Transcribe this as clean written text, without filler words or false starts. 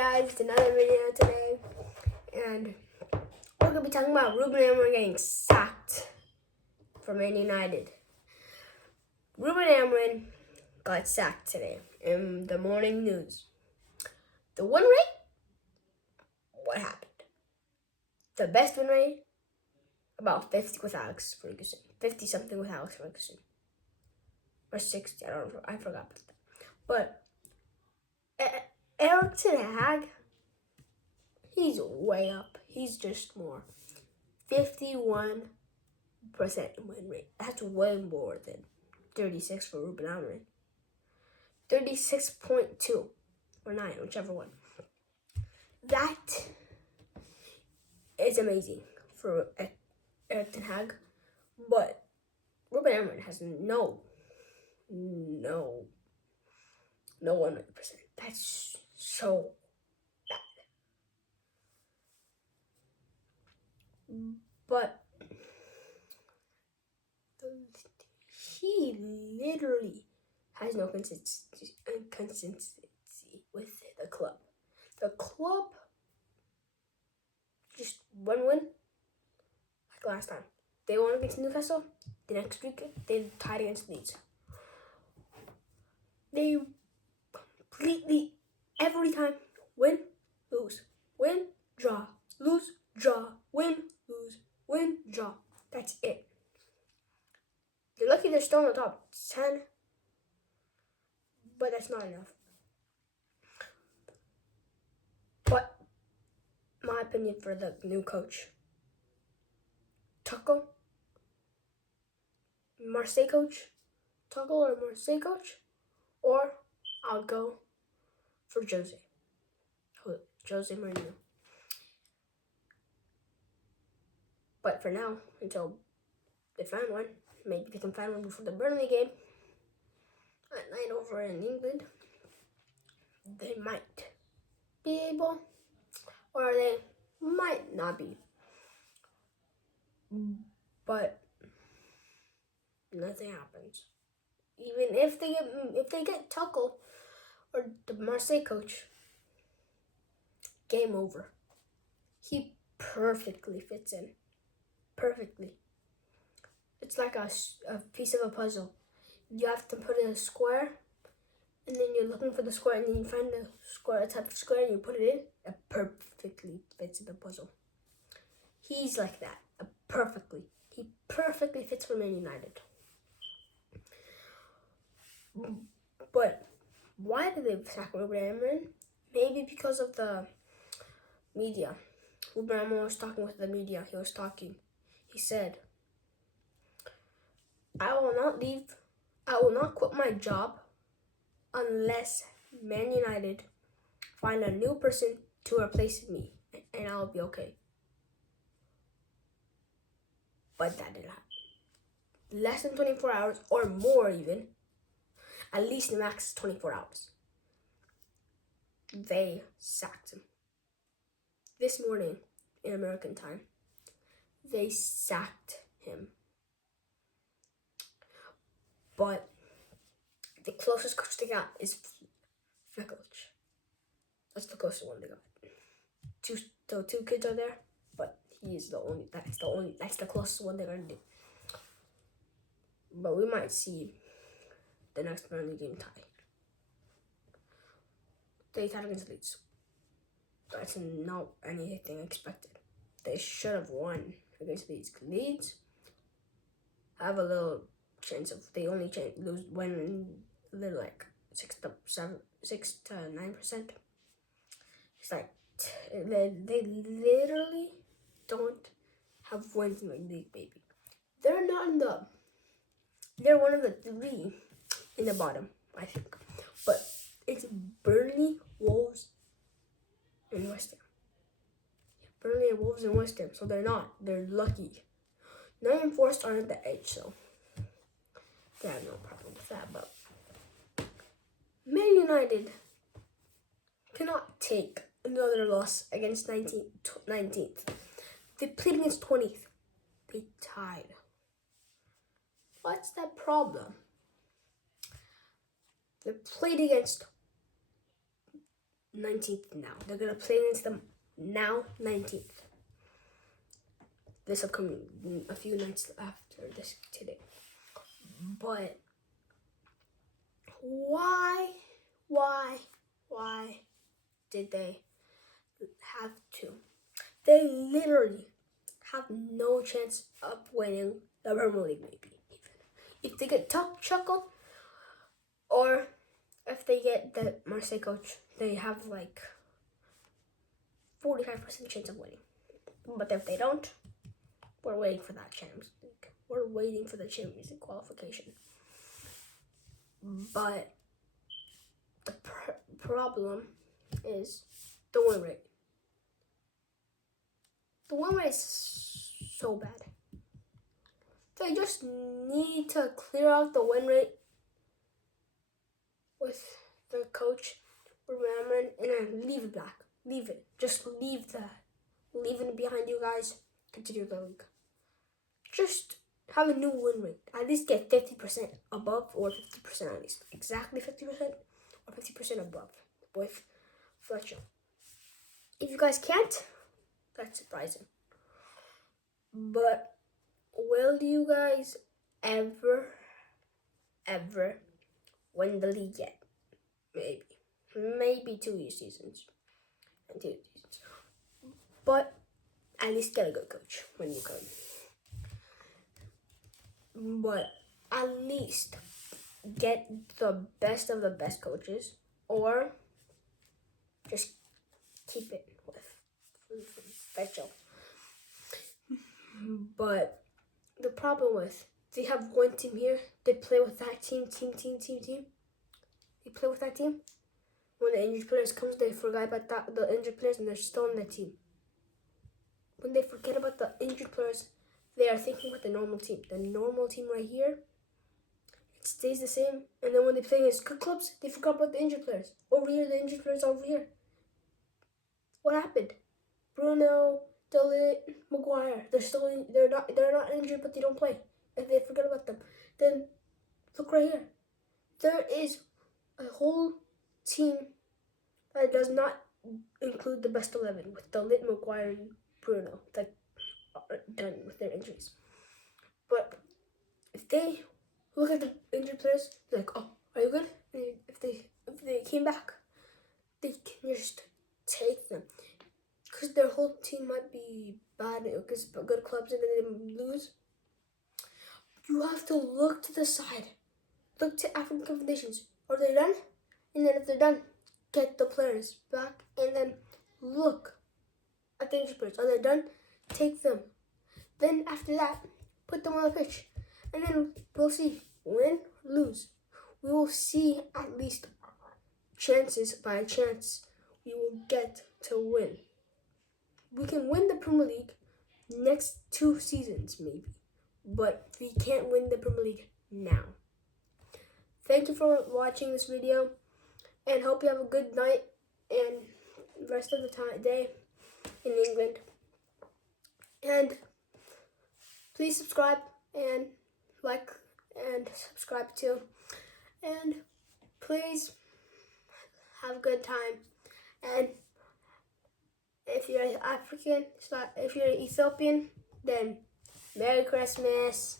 guys, it's another video today, and we're going to be talking about Ruben and Amorim getting sacked from Man United. Ruben and Amorim got sacked today in the morning news. The win rate? What happened? The best win rate? About 50 with Alex Ferguson. 50 something with Alex Ferguson. Or 60, I forgot about that. But Eric Ten Hag, he's way up. He's just more. 51% win rate. That's way more than 36 for Ruben Amorim. 36.2 or 9, whichever one. That is amazing for Eric Ten Hag, but Ruben Amorim has no 100%. That's so bad. But he literally has no consistency with the club. The club just one win, like last time. They won against Newcastle. The next week, they tied against Leeds. They completely, every time, win, lose, win, draw, lose, draw, win, lose, win, draw. That's it. They're lucky they're still on the top 10, but that's not enough. But my opinion for the new coach, Tuchel, Marseille coach, Tuchel or Marseille coach, or I'll go for Jose Mourinho. But for now, until they find one, maybe they can find one before the Burnley game at night over in England, they might be able, or they might not be. But nothing happens. Even if they get Tuchel or the Marseille coach, game over. He perfectly fits in. Perfectly. It's like a piece of a puzzle. You have to put in a square, and then you're looking for the square, and then you find the square, a type of square, and you put it in. It perfectly fits in the puzzle. He's like that. Perfectly. He perfectly fits for Man United. But why did they sack Ruben Amorim? Maybe because of the media. Ruben Amorim was talking with the media. He said, I will not quit my job unless Man United find a new person to replace me, and I'll be okay. But that didn't happen. Less than 24 hours or more even. At least the max is 24 hours. They sacked him. This morning in American time, they sacked him. But the closest coach they got is Feklich. That's the closest one they got. Two kids are there, but that's the closest one they're gonna do. But we might see the next Burnley game tie. They tied against Leeds. That's not anything expected. They should have won against Leeds. Leeds have a little chance of win a little, like 6 to 9%. It's like they literally don't have wins in the league, baby. They're one of the 3 in the bottom, I think. But it's Burnley, Wolves, and West Ham. Burnley and Wolves and West Ham, so they're not. They're lucky. Nottingham Forest are at the edge, so they have no problem with that. But Man United cannot take another loss against 19th. They played against 20th. They tied. What's that problem? They played against 19th now. They're gonna play against them now, 19th. This upcoming, a few nights after this today. But why did they have to? They literally have no chance of winning the Premier League, maybe. If they get Chuckle, or if they get the Marseille coach, they have like 45% chance of winning. But if they don't, we're waiting for that Champions League. We're waiting for the Champions League qualification. But the problem is the win rate. The win rate is so bad. They just need to clear out the win rate with the coach, Ruben, and then leave it back. Leave it. Just leave it behind you guys. Continue the league. Just have a new win rate. At least get 50% above, or 50% at least. Exactly 50% or 50% above with Fletcher. If you guys can't, that's surprising. But will you guys ever win the league yet? Maybe 2 seasons. But at least get a good coach when you come. But at least get the best of the best coaches, or just keep it with Fetchel. But the problem with, they have one team here, they play with that team. They play with that team. When the injured players comes, they forget about the injured players, and they're still on the team. When they forget about the injured players, they are thinking about the normal team. The normal team right here, it stays the same. And then when they play against good clubs, they forgot about the injured players. Over here, the injured players over here. What happened? Bruno, Delite, Maguire. They're not injured, but they don't play. And they forget about them. Then look right here. There is a whole team that does not include the best 11 with Delite, Maguire, and Bruno that are done with their injuries. But if they look at the injured players, they're like, oh, are you good? And if they came back, they can just take them. Because their whole team might be bad against good clubs and then they lose. You have to look to the side. Look to African Confederations. Are they done? And then if they're done, get the players back and then look at the injured players. Are they done? Take them. Then after that, put them on the pitch. And then we'll see. Win, lose. We will see at least chances by chance we will get to win. We can win the Premier League next 2 seasons maybe. But we can't win the Premier League now. Thank you for watching this video. And hope you have a good night and rest of the day in England. And please subscribe and like and subscribe too. And please have a good time. And if you're African, if you're Ethiopian, then Merry Christmas.